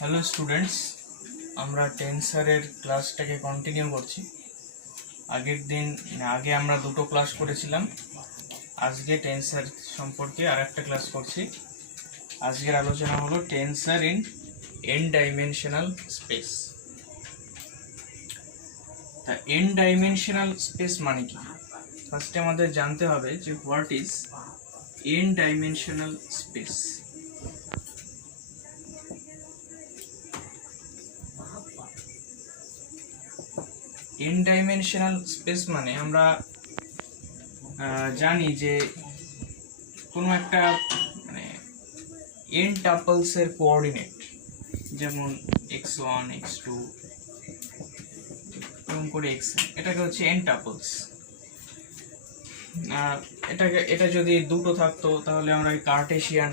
Hello students, আমরা টেন্সারের ক্লাসটাকে continue করছি। আগে আমরা দুটো ক্লাস করেছিলাম। আজকে টেন্সার সম্পর্কে আর একটা ক্লাস করছি। আজকের আলোচনা হলো টেন্সার ইন এন ডাইমেনশনাল স্পেস। তা এন ডাইমেনশনাল স্পেস মানে কি? ফার্স্টে আমাদের জানতে হবে যে what is an dimensional space. N dimensional space মানে আমরা জানি যে কোনো একটা মানে এন টাপলসের কোঅর্ডিনেট, যেমন x1 x2 এরকম করে xn, এটাকে হচ্ছে এন টাপলস। এটা যদি দুটো থাকতো তাহলে আমরা এই কার্টেশিয়ান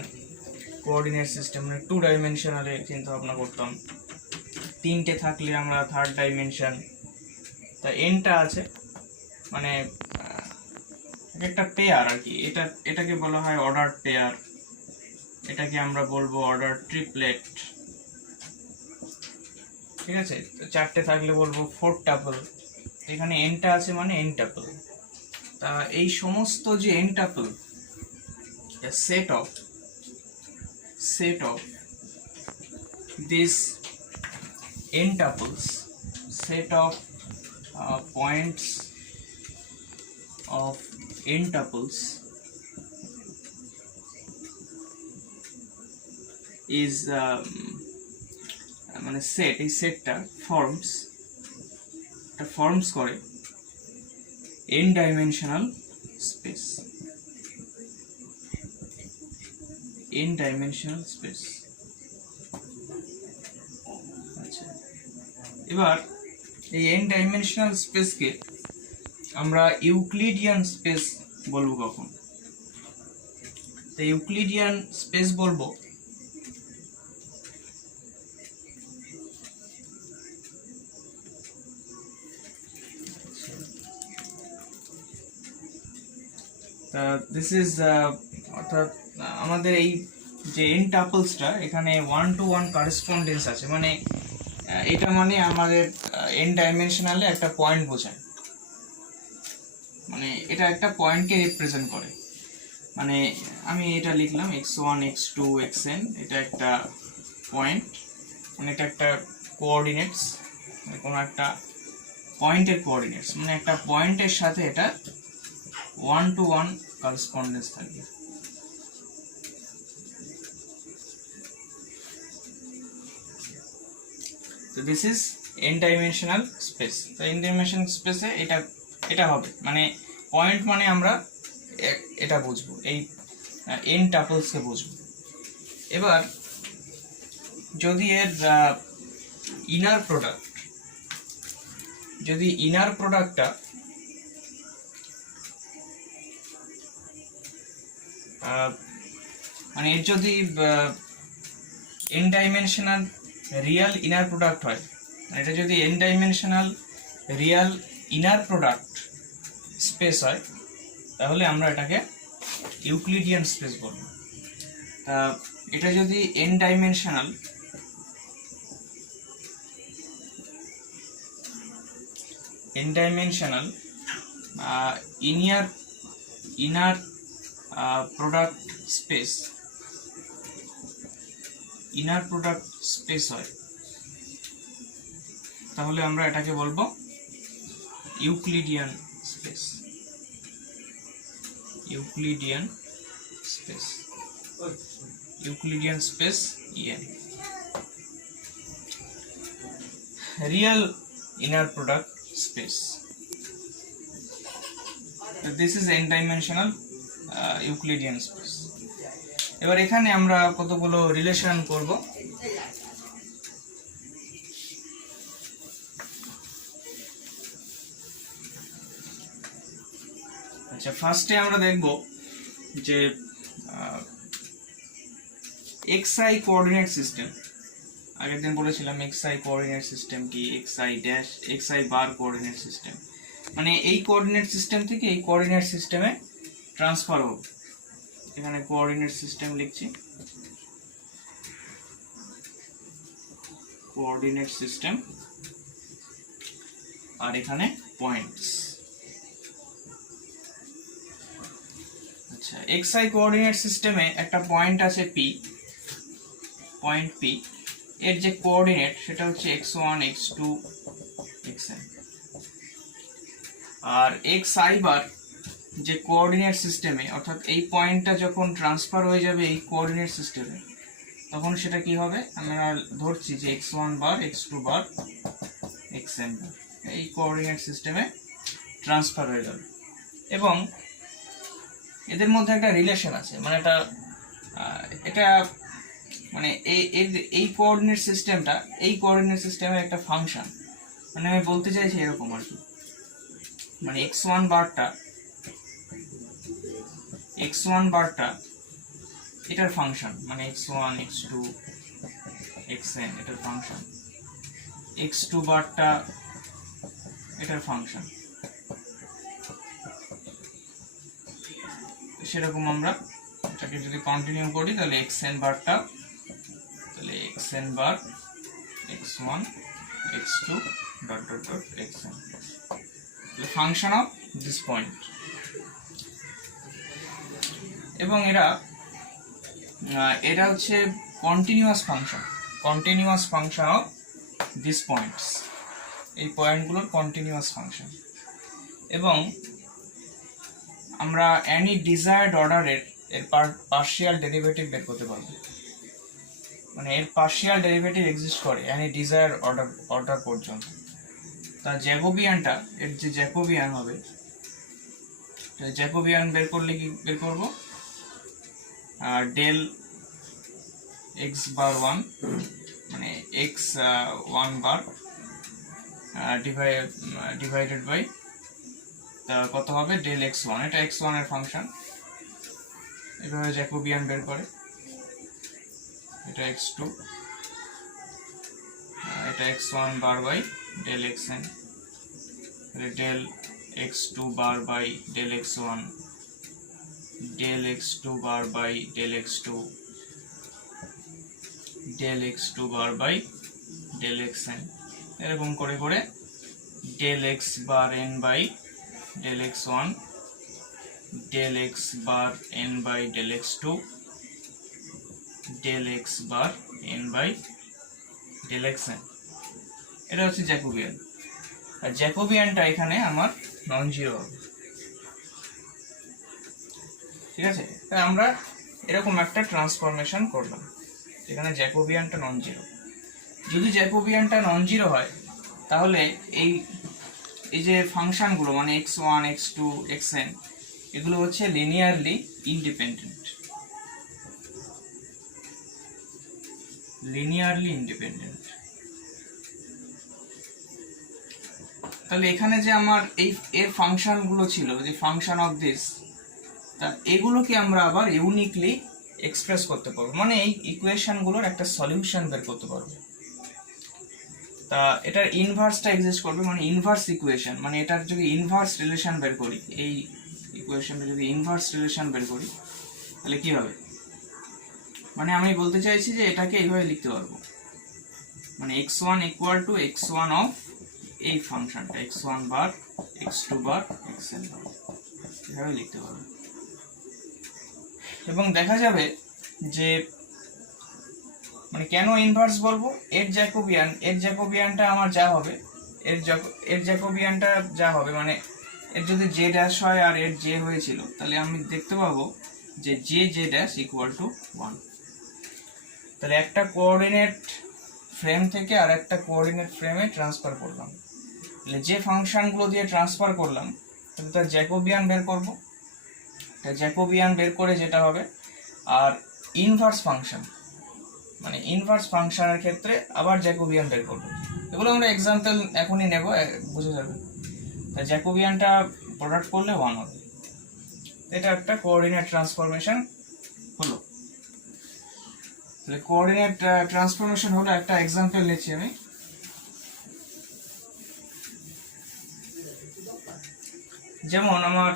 কোঅর্ডিনেট সিস্টেম মানে 2 ডাইমেনশনালে চিন্তা ভাবনা করতাম। তিনটে থাকলে আমরা থার্ড ডাইমেনশন। তা এনটা আছে মানে একটা পেয়ার আর কি। এটাকে বলা হয় অর্ডার পেয়ার, এটাকে আমরা বলবো অর্ডার ট্রিপলেট। ঠিক আছে, তো চারটে থাকলে বলবো ফোর্থ টাপল। এখানে এনটা আছে মানে এন টাপল। তা এই সমস্ত যে n tuple, set of this n tuples, set of points of n tuples is মানে সেট, এই সেটটা ফর্মস করে n dimensional space. n dimensional space. আচ্ছা, এবার এই এন ডাইমেনশনাল স্পেসকে আমরা ইউক্লিডিয়ান স্পেস বলবো কখন? তো ইউক্লিডিয়ান স্পেস বলবো দিস ইজ অর্থাৎ আমাদের এই যে এন টাপলসটা এখানে 1-to-1 কারেসপন্ডেন্স আছে, মানে এটা মানে আমাদের এন ডাইমেনশনালে একটা পয়েন্ট বোঝায়, মানে এটা একটা পয়েন্টকে রিপ্রেজেন্ট করে। মানে আমি এটা লিখলাম x1 x2 xn, এটা একটা পয়েন্ট, মানে এটা একটা কোঅর্ডিনেটস, মানে কোনো একটা পয়েন্টের কোঅর্ডিনেটস, মানে একটা পয়েন্টের সাথে এটা 1-to-1 কারেসপন্ডেন্স থাকে। তো this is an dimensional space. তো এন ডাইমেনশনাল স্পেসে এটা হবে, মানে পয়েন্ট মানে আমরা এটা বুঝবো, এই এন টাপলসকে বুঝবো। এবার যদি এর ইনার প্রোডাক্টটা মানে এর যদি N dimensional Real inner product হয়, এটা যদি N dimensional Real inner product space হয়, তাহলে আমরা এটাকে ইউক্লিডিয়ান স্পেস বলব। এটা যদি N dimensional inner product space হয়, তাহলে আমরা এটাকে বলবো Euclidean space. Euclidean space EN। Real inner product space, this is an dimensional Euclidean space. এবার এখানে আমরা কতগুলো রিলেশন করব। আচ্ছা, ফার্স্টে আমরা দেখব যে xi কোঅর্ডিনেট সিস্টেম। আগের দিন বলেছিলাম xi কোঅর্ডিনেট সিস্টেম কি, xi বার কোঅর্ডিনেট সিস্টেম, মানে এই কোঅর্ডিনেট সিস্টেম থেকে এই কোঅর্ডিনেট সিস্টেমে ট্রান্সফার হবে। এখানে কোঅর্ডিনেট সিস্টেম লিখছি। কোঅর্ডিনেট সিস্টেম, আর এখানে পয়েন্টস। আচ্ছা, xy কোঅর্ডিনেট সিস্টেমে একটা পয়েন্ট আছে p, পয়েন্ট p, এর যে কোঅর্ডিনেট সেটা হচ্ছে x1 x2 xn। আর xi বার যে কোঅর্ডিনেট সিস্টেমে, অর্থাৎ এই পয়েন্টটা যখন ট্রান্সফার হয়ে যাবে এই কোঅর্ডিনেট সিস্টেমে, তখন সেটা কি হবে, আমরা ধরছি যে x1 বার x2 বার xn বার এই কোঅর্ডিনেট সিস্টেমে ট্রান্সফার হয়ে যাবে। এবং এদের মধ্যে একটা রিলেশন আছে, মানে এটা মানে এই কোঅর্ডিনেট সিস্টেমটা এই কোঅর্ডিনেট সিস্টেমের একটা ফাংশন, মানে আমি বলতে চাইছি এরকম আর কি, মানে x1 বারটা এটার ফাংশন, মানে x1 x2 xn এটার ফাংশন, x2 বারটা এটার ফাংশন। সেরকম আমরা এটাকে যদি কন্টিনিউ করি তাহলে xn বারটা, তাহলে xn bar x1 x2 dot dot dot xn, the function of this point। এবং এটা হচ্ছে continuous function of this points, এই পয়েন্টগুলোর কন্টিনিউয়াস ফাংশন। এবং আমরা এনি ডিজায়ার্ড অর্ডারের এর পার্শিয়াল ডেরিভেটিভ বের করতে পারবো, মানে এর পার্শিয়াল ডেরিভেটিভ এক্সিস্ট করে এনি ডিজায়ার অর্ডার পর্যন্ত। তার জ্যাকোবিয়ানটা, এর যে জ্যাকোবিয়ান হবে, জ্যাকোবিয়ান বের করলে কি বের করব, ডেল এক্স বার 1 মানে এক্স 1 বার ডিভাইডেড বাই কত হবে, ডেল x1, এটা x1 এর ফাংশন, এভাবে জ্যাকোবিয়ান বের করে। এটা x2, এটা x1 bar by del xn, del x2 bar by del x1, del x2 bar by del x2, del x2 bar by del xn, এরকম করে করে del x bar n by del x1, del x bar n by del x2, del x bar n by del xn, এটা হচ্ছে Jacobian. আর জ্যাকোবিয়ানটা এখানে আমার non zero হবে, ঠিক আছে। তাই আমরা এরকম একটা ট্রান্সফরমেশন করলাম, এখানে জ্যাকোবিয়ানটা নন জিরো। যদি জ্যাকোবিয়ানটা নন জিরো হয় তাহলে এই যে ফাংশনগুলো মানে x1 x2 xn এগুলো হচ্ছে লিনিয়ারলি ইন্ডিপেন্ডেন্ট, তাহলে এখানে যে আমার এর ফাংশনগুলো ছিল, যে ফাংশন অফ দিস, তা এগুলোকে আমরা আবার ইউনিকলি এক্সপ্রেস করতে পারবো, মানে এই ইকুয়েশনগুলোর একটা সলিউশন বের করতে পারবো। তা এটার ইনভার্সটা এক্সিস্ট করবে, মানে ইনভার্স ইকুয়েশন, মানে এটার যদি ইনভার্স রিলেশন বের করি, এই ইকুয়েশনটা যদি ইনভার্স রিলেশন বের করি তাহলে কি হবে, মানে আমি বলতে চাইছি যে এটাকে এইভাবে লিখতে পারবো, মানে x1 equal to x1 of এই ফাংশনটা x1 বার x2 বার xn বার, এভাবে লিখতে পারবো। এবং দেখা যাবে যে মানে কেন ইনভার্স বলবো, এর জ্যাকোবিয়ানটা আমার যা হবে, এর জ্যাকোবিয়ানটা যা হবে, মানে এর যদি জে ড্যাশ হয় আর এর জে হয়েছিল, তাহলে আমি দেখতে পাবো যে জে ড্যাশ ইকুয়াল টু 1। তাহলে একটা কোঅর্ডিনেট ফ্রেম থেকে আর একটা কোঅর্ডিনেট ফ্রেমে ট্রান্সফার করলাম, তাহলে যে ফাংশনগুলো দিয়ে ট্রান্সফার করলাম তাহলে তার জ্যাকোবিয়ান বের করবো, জ্যাকোবিয়ান বের করে যেটা হবে, আর ইনভার্স ফাংশন, মানে ইনভার্স ফাংশনের ক্ষেত্রে আবার জ্যাকোবিয়ান বের করবো। এগুলো আমরা এক্সাম্পল এখনই নেব, বুঝে যাবে। তাই জ্যাকোবিয়ানটা প্রোডাক্ট করলে 1 হবে। এটা একটা কোঅর্ডিনেট ট্রান্সফরমেশন হলো। তাহলে কোঅর্ডিনেট ট্রান্সফরমেশন হলো, একটা এক্সাম্পল নিচ্ছি আমি। যেমন আমার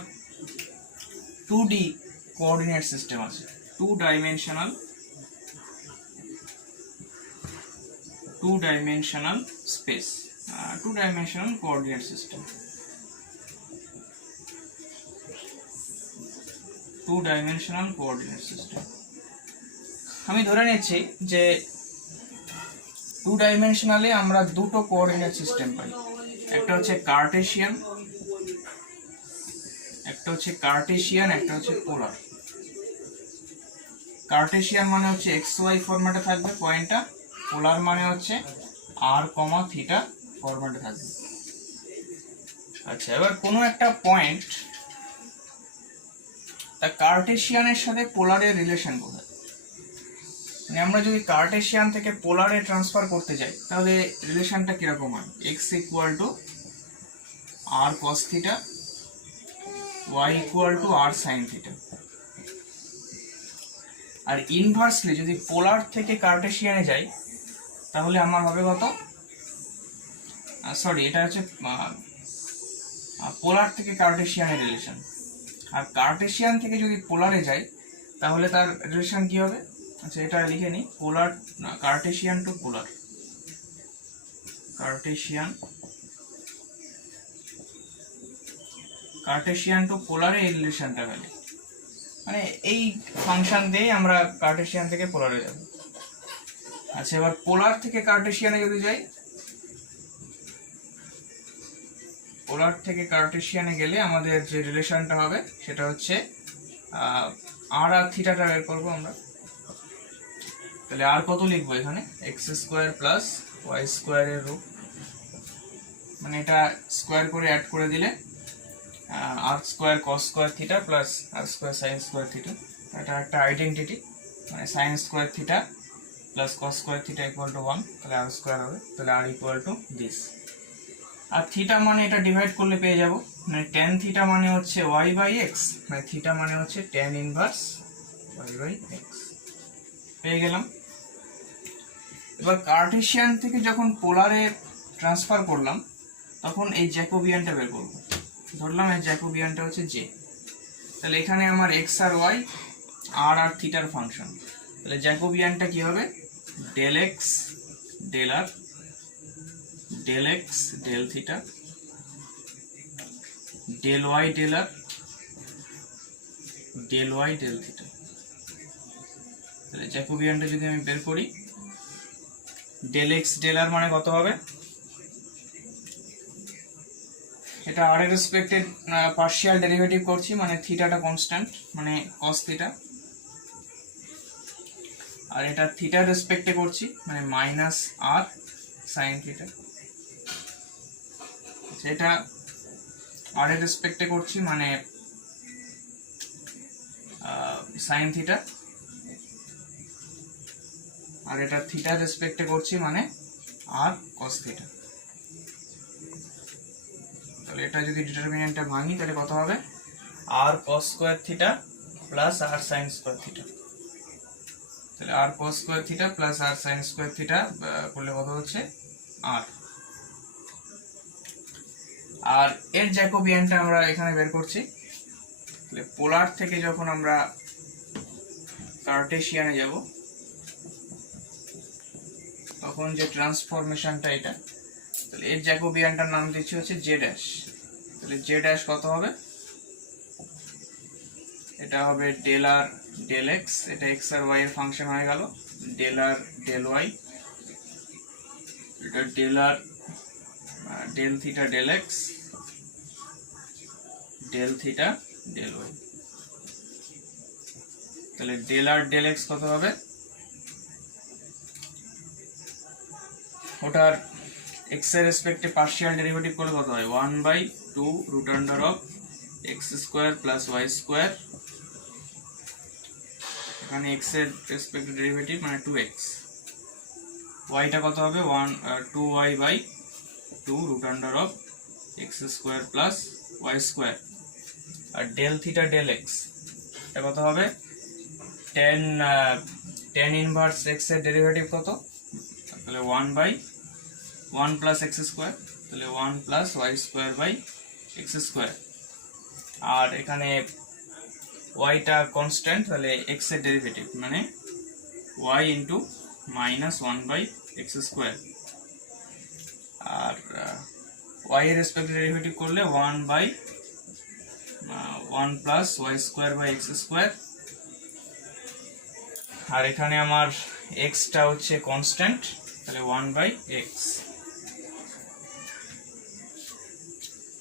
2D কোঅর্ডিনেট সিস্টেম আছে, 2 dimensional two dimensional space, two dimensional coordinate system, two dimensional coordinate system. আমি ধরে নিচ্ছি যে টু ডাইমেনশনালে আমরা দুটো কোঅর্ডিনেট সিস্টেম পাই, একটা হচ্ছে কার্টেশিয়ান, একটা হচ্ছে পোলার। কার্টেশিয়ান মানে হচ্ছে এক্স ওয়াই ফরম্যাটে থাকবে পয়েন্টটা, পোলার মানে হচ্ছে আর কমা থিটা ফরম্যাটে থাকবে। আচ্ছা, এবার কোনো একটা পয়েন্ট তা কার্টেশিয়ানের সাথে পোলারের রিলেশন কোথায়? মানে আমরা যদি কার্টেশিয়ান থেকে পোলারে ট্রান্সফার করতে যাই তাহলে রিলেশনটা কিরকম হয়? X equal to r cos theta, y equal to r sine theta. আর ইনভার্সলি যদি পোলার থেকে কার্টেশিয়ানে যাই তাহলে আমার হবে কত? সরি, এটা হচ্ছে পোলার থেকে কার্টেশিয়ানের রিলেশন। আর কার্টেশিয়ান থেকে যদি পোলারে যাই তাহলে তার রিলেশন কি হবে? আচ্ছা, এটা লিখে নিই, পোলার কার্টেশিয়ান টু পোলার, কার্টেশিয়ান টু পোলারে এই রিলেশনটা গেলে মানে এই ফাংশন দিয়ে আমরা কার্টেশিয়ান থেকে পোলারে যাব। আচ্ছা, এবার পোলার থেকে কার্টেশিয়ানে যদি যাই, পোলার থেকে কার্টেশিয়ানে গেলে আমাদের যে রিলেশনটা হবে সেটা হচ্ছে আর থিটাটা বের করবো আমরা। তাহলে আর কত লিখবো এখানে? এক্স স্কোয়ার প্লাস ওয়াই স্কোয়ারের রুট, মানে এটা স্কোয়ার করে অ্যাড করে দিলে r square cos square theta plus r square sine square theta. এটা একটা আইডেন্টিটি, মানে sine square theta plus cos square theta equal to 1, তাহলে আর স্কোয়ার হবে, তাহলে আর ইকুয়াল টু দিস। আর থিটা মানে এটা ডিভাইড করলে পেয়ে যাব, মানে ট্যান থিটা মানে হচ্ছে ওয়াই বাই এক্স, মানে থিটা মানে হচ্ছে tan inverse y by x. পেয়ে গেলাম। এবার কার্টেশিয়ান থেকে যখন পোলারে ট্রান্সফার করলাম তখন এই জ্যাকোবিয়ানটা বের করব। ধরলাম এই জ্যাকোবিয়ানটা হচ্ছে জে, তাহলে এখানে আমার এক্স আর ওয়াই আর থিটার ফাংশন, তাহলে জ্যাকোবিয়ানটা কি হবে? Del x del r, del x del theta, del y del r, del y del theta. তাহলে জ্যাকোবিয়ানটা যদি আমি বের করি, ডেল এক্স ডেল আর মানে কত হবে? এটা আর এর রেসপেক্টে পার্শিয়াল ডেরিভেটিভ করছি, মানে থিটাটা কনস্ট্যান্ট, মানে কস থিটা, আর এটা থিটার রেসপেক্টে করছি, মানে মাইনাস আর সাইন থিটা। এটা আর এর রেসপেক্টে করছি, মানে সাইন থিটা, আর এটা থিটার রেসপেক্টে করছি, মানে আর কস থিটা। তাহলে এটা যদি ডিটারমিনেন্টটা ভাঙি তাহলে কত হবে? আর কস স্কোয়ার থিটা প্লাস আর সাইন স্কোয়ার থিটা। তাহলে আর কস স্কোয়ার থিটা প্লাস আর সাইন স্কোয়ার থিটা করলে কত হচ্ছে? আর। আর এর জ্যাকোবিয়ানটা আমরা এখানে বের করছি। তাহলে পোলার থেকে যখন আমরা কার্টেশিয়ানে যাব তখন যে ট্রান্সফরমেশনটা এটা, তাহলে এর জ্যাকোবিয়ানটার নাম দিচ্ছি হচ্ছে জে ড্যাশ। তাহলে জে ড্যাশ কত হবে? এটা হবে ডেল আর ডেল এক্স, এটা এক্স আর ওয়াই এর ফাংশন হয়ে গেল, ডেল আর ডেল ওয়াই, এটা del r del theta del x, del theta del y. তাহলে ডেল আর ডেল এক্স কত হবে? ওটার এক্স এর রেসপেক্টে পার্শিয়াল ডেরিভেটিভ করলে কত হয়? 1/2 root under of x square plus y square, এখানে এক্স এর রেসপেক্টে ডেরিভেটিভ মানে 2x, ওয়াইটা কত হবে? 2y/2 root under of x square plus y square. আর ডেল থিটা ডেল এক্স এটা কত হবে? tan ইনভার্স এক্স এর ডেরিভেটিভ কত? তাহলে 1/1 প্লাস এক্স স্কোয়ার, তাহলে 1 plus y square by x square. আর এখানে ওয়াইটা কনস্ট্যান্ট, তাহলে এক্স এর ডেরিভেটিভ মানে y ইন্টু -1/2 এক্স স্কোয়ার, আর ওয়াই এর রেসপেক্টে ডেরিভেটিভ করলে 1 plus y square by x square, আর এখানে আমার এক্সটা হচ্ছে কনস্ট্যান্ট, তাহলে 1 বাই এক্স।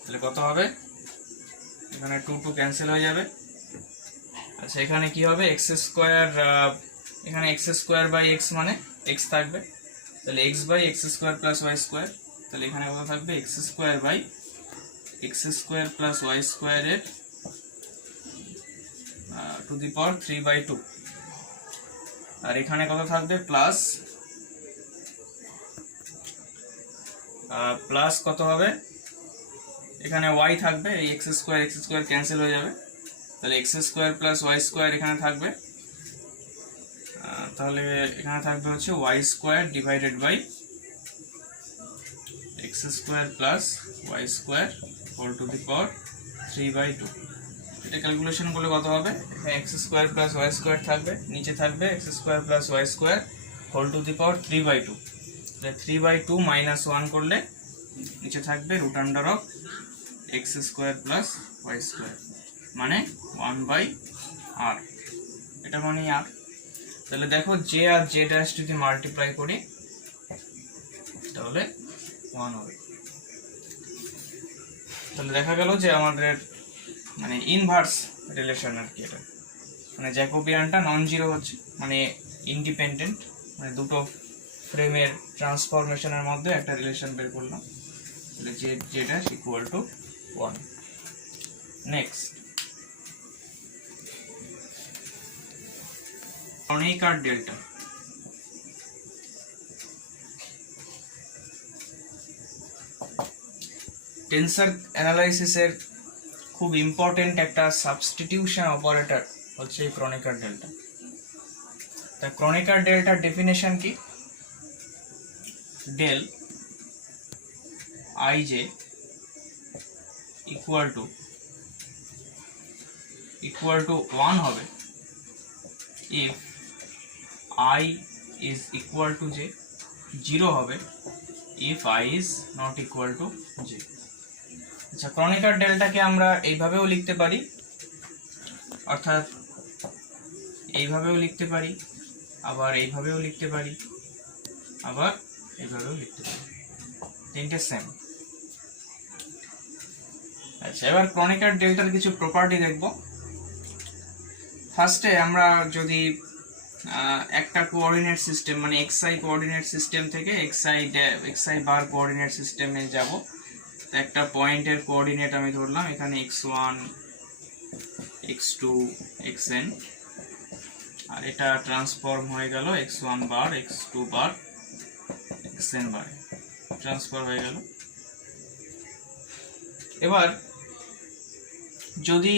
তাহলে কত হবে, এখানে 2 ক্যান্সেল হয়ে যাবে। আচ্ছা এখানে কি হবে, এক্স স্কোয়ার, এখানে এক্স স্কোয়ার বাই এক্স মানে এক্স থাকবে, তাহলে x by x square plus y square, তাহলে এখানে কত থাকবে, x square by x square plus y স্কোয়ারের টু দি পাওয়ার 3/2, আর এখানে কত থাকবে, প্লাস কত হবে, এখানে ওয়াই থাকবে, এই এক্স স্কোয়ার ক্যান্সেল হয়ে যাবে, তাহলে x square plus y square এখানে থাকবে, তাহলে এখানে থাকবে হচ্ছে y square divided by x square plus y square whole to the power 3/2। এটা ক্যালকুলেশন করলে কত হবে, এখানে x square plus y square থাকবে, নিচে থাকবে x square plus y square whole to the power 3/2, তাহলে 3/2 মাইনাস 1 করলে নিচে থাকবে root under of x square plus y square, মানে 1/r, এটা মানে আর। তাহলে দেখো জে আর জে ড্যাশ যদি মাল্টিপ্লাই করি তাহলে 1 হবে। তাহলে দেখা গেল যে আমাদের মানে ইনভার্স রিলেশন আর কি, এটা মানে জ্যাকোবিয়ানটা নন জিরো হচ্ছে, মানে ইন্ডিপেন্ডেন্ট, মানে দুটো ফ্রেমের ট্রান্সফরমেশনের মধ্যে একটা রিলেশন বের করলাম, তাহলে J J dash equal to 1। Next Kronecker delta. Tensor অ্যানালাইসিসের খুব ইম্পর্টেন্ট একটা সাবস্টিটিউশন অপারেটর হচ্ছে এই ক্রনিকার ডেল্টা। তা ক্রনিকার ডেল্টার ডেফিনেশন কি, del I j equal to 1 হবে if I is equal to j, 0 হবে if I is not equal to j। আচ্ছা ক্রনিকার ডেল্টাকে আমরা এইভাবেও লিখতে পারি, অর্থাৎ এইভাবেও লিখতে পারি, আবার এইভাবেও লিখতে পারি, আবার এইভাবেও লিখতে পারি, তিনটে সেম। আচ্ছা এবার ক্রনিকার ডেল্টার কিছু প্রপার্টি দেখব। ফার্স্টে আমরা যদি একটা কোঅর্ডিনেট সিস্টেম মানে xi কোঅর্ডিনেট সিস্টেম থেকে xi বার কোঅর্ডিনেট সিস্টেমে যাব, তো একটা পয়েন্টের কোঅর্ডিনেট আমি ধরলাম এখানে x1 x2 xn, আর এটা ট্রান্সফর্ম হয়ে গেল x1 বার x2 বার xn বার, ট্রান্সফার হয়ে গেল। এবার যদি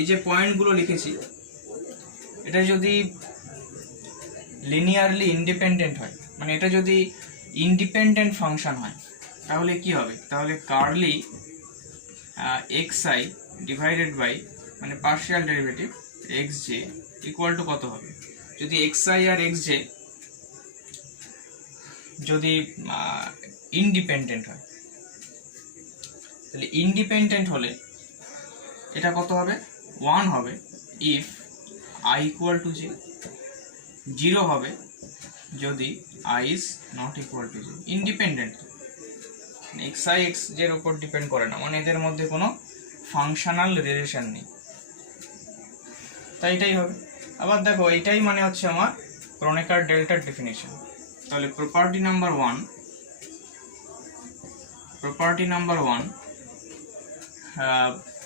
এই যে পয়েন্টগুলো লিখেছি এটা যদি লিনিয়ারলি ইন্ডিপেন্ডেন্ট হয়, মানে এটা যদি ইন্ডিপেন্ডেন্ট ফাংশন হয়, তাহলে কি হবে, তাহলে কার্লি xi ডিভাইডেড বাই মানে partial derivative xj equal to কত হবে, যদি xi আর xj যদি ইন্ডিপেন্ডেন্ট হয়, তাহলে ইন্ডিপেন্ডেন্ট হলে এটা কত হবে, 1 হবে if I equal to j, 0 হবে যদি I is not equal to j। Independent xi xj এর উপর ডিপেন্ড করে না, মানে এদের মধ্যে কোনো ফাংশনাল রিলেশন নেই, তাই এটাই হবে। আবার দেখো এইটাই মানে হচ্ছে আমার ক্রনিকার ডেল্টার ডেফিনেশন। তাহলে property number 1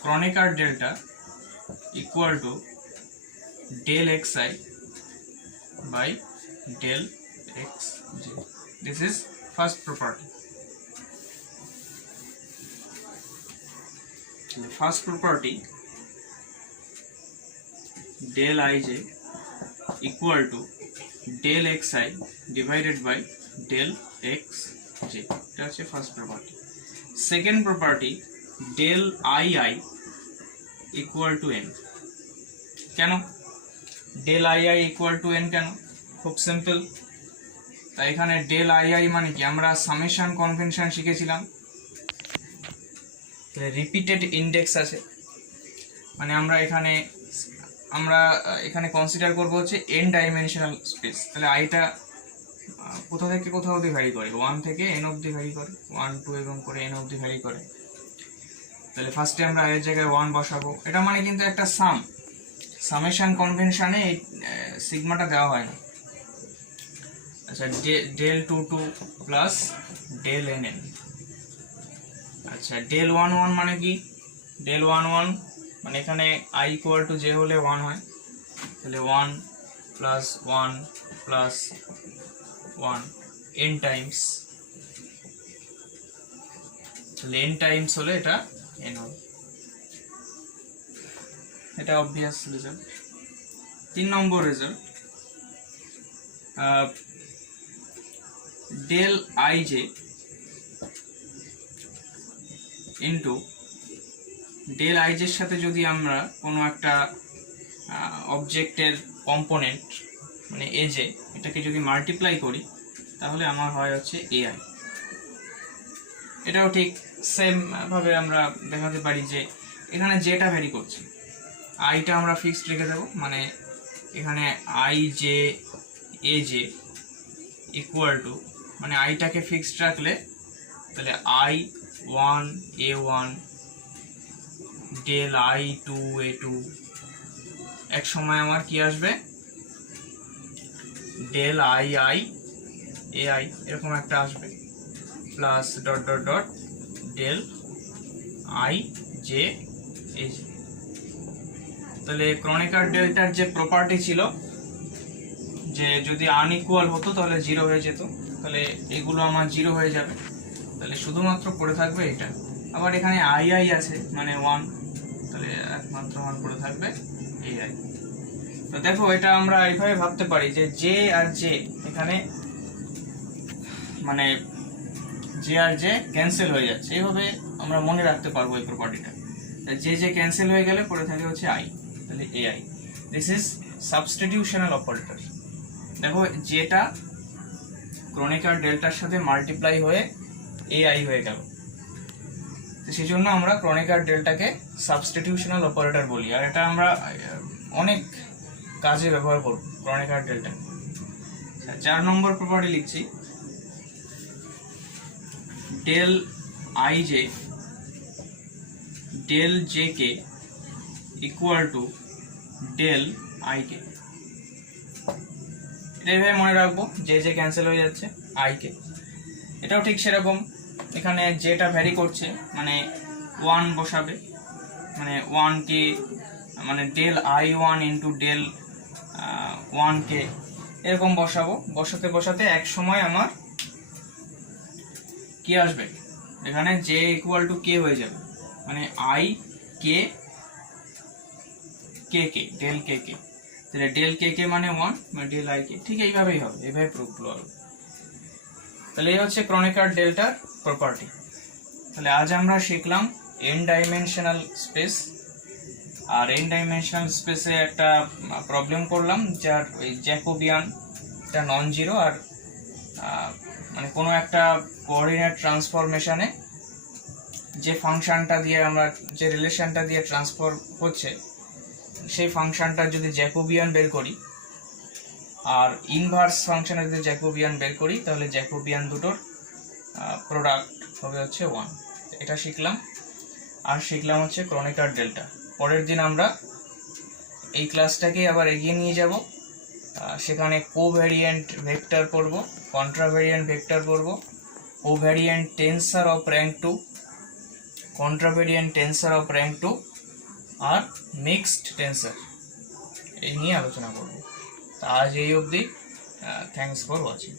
ক্রনিকার delta equal to del xi by del xj. This is first property. The first property del ij equal to del xi divided by del xj. That's the first property. Second property del ii equal to n. কেন, del i i equal to n কেন? খুব simple. তাই এখানে del i I মানে কি, আমরা summation convention শিখেছিলাম, repeated index আছে, মানে আমরা এখানে কনসিডার করবো হচ্ছে এন ডাইমেনশনাল স্পেস। তাহলে আইটা কোথা থেকে কোথা অবধি ভ্যারি করে? 1 থেকে n অবধি ভ্যারি করে, 1 2 এবং করে n অবধি ভ্যারি করে। তাহলে ফার্স্টে আমরা এর জায়গায় 1 বসাবো। এটা মানে কিন্তু একটা সামেশন কনভেনশনে এই সিগমাটা দেওয়া হয় না। আচ্ছা, del 2 2 plus del n n। আচ্ছা, ডেল 1 1 মানে কি? ডেল 1 1 মানে এখানে i ইকুয়াল টু j হলে 1 হয়, তাহলে 1 প্লাস 1 প্লাস 1 n টাইমস, তাহলে n টাইমস হলে এটা n হবে। এটা অবভিয়াস রেজাল্ট। 3 নম্বর result, del I j into del i জের সাথে যদি আমরা কোনো একটা অবজেক্টের কম্পোনেন্ট মানে এ জে এটাকে যদি মাল্টিপ্লাই করি তাহলে আমার হয় হচ্ছে এআই। এটাও ঠিক সেম ভাবে আমরা দেখাতে পারি যে এখানে যেটা ভ্যারি করছে, আইটা আমরা ফিক্সড রেখে দেবো, মানে এখানে I j a J equal two, মানে আইটাকে ফিক্সড রাখলে তাহলে I 1 a1 del I 2 a2, এক সময় আমার কি আসবে del i i a i এরকম একটা আসবে, plus dot dot dot del I j a j. তাহলে ক্রনিকার ডেল্টার যে প্রপার্টি ছিল যে যদি আনইকুয়াল হতো তাহলে 0 হয়ে যেত, তাহলে এগুলো আমার 0 হয়ে যাবে, তাহলে শুধুমাত্র পড়ে থাকবে এটা। আবার এখানে আই আই আছে মানে 1, তাহলে একমাত্র আমার পড়ে থাকবে এআই। তো দেখো এটা আমরা এইভাবে ভাবতে পারি যে জে আর জে এখানে মানে জে আর জে ক্যান্সেল হয়ে যাচ্ছে, এইভাবে আমরা মনে রাখতে পারবো এই প্রপার্টিটা। জে জে ক্যান্সেল হয়ে গেলে পড়ে থাকে হচ্ছে আই, তাহলে AI. This is substitutional operator. দেখো যেটা ক্রনিকার ডেল্টার সাথে মাল্টিপ্লাই হয়ে এআই হয়ে গেল, তো সেই জন্য আমরা ক্রনিকার ডেল্টাকে সাবস্টিটিউশনাল অপারেটর বলি, আর এটা আমরা অনেক কাজে ব্যবহার করব ক্রনিকার ডেল্টা। 4 নম্বর প্রপার্টি লিখছি, del I J del J K equal to del I K. এটা এইভাবে মনে রাখবো, জে জে ক্যান্সেল হয়ে যাচ্ছে আই কে। এটাও ঠিক সেরকম, এখানে যেটা ভ্যারি করছে মানে 1 বসাবে, মানে 1 কে মানে ডেল আই 1 ইন্টু ডেল 1 কে এরকম বসাবো। বসাতে বসাতে এক সময় আমার কি আসবে, এখানে জে ইকুয়াল টু কে হয়ে যাবে, মানে I K K K del কে কে, তাহলে ডেল কে কে মানে 1 মানে ডেল আই কে। ঠিক এইভাবেই হবে, এইভাবে প্রুফগুলো হবে। তাহলে এই হচ্ছে ক্রনিকার ডেল্টার প্রপার্টি। তাহলে আজ আমরা শিখলাম এন ডাইমেনশনাল স্পেস, আর এন ডাইমেনশনাল স্পেসে একটা প্রবলেম করলাম যার ওই জ্যাকোবিয়ানটা নন জিরো, আর মানে কোনো একটা কোঅর্ডিনেট ট্রান্সফরমেশনে যে ফাংশনটা দিয়ে আমরা যে রিলেশনটা দিয়ে ট্রান্সফার হচ্ছে সেই ফাংশনটা যদি জ্যাকোবিয়ান বের করি আর ইনভার্স ফাংশনের যদি জ্যাকোবিয়ান বের করি তাহলে জ্যাকোবিয়ান দুটোর প্রোডাক্ট হবে হচ্ছে 1। এটা শিখলাম। আর শিখলাম হচ্ছে ক্রনিকার ডেল্টা। পরের দিন আমরা এই ক্লাসটাকে আবার এগিয়ে নিয়ে যাব, সেখানে কোভ্যারিয়েন্ট ভেক্টর পড়ব, কন্ট্রাভেরিয়েন্ট ভেক্টর পড়ব, covariant tensor of rank 2, contravariant tensor of rank 2 আর মিক্সড টেন্সর, এই নিয়ে আলোচনা করব। আজ এই অবধি। Thanks for watching.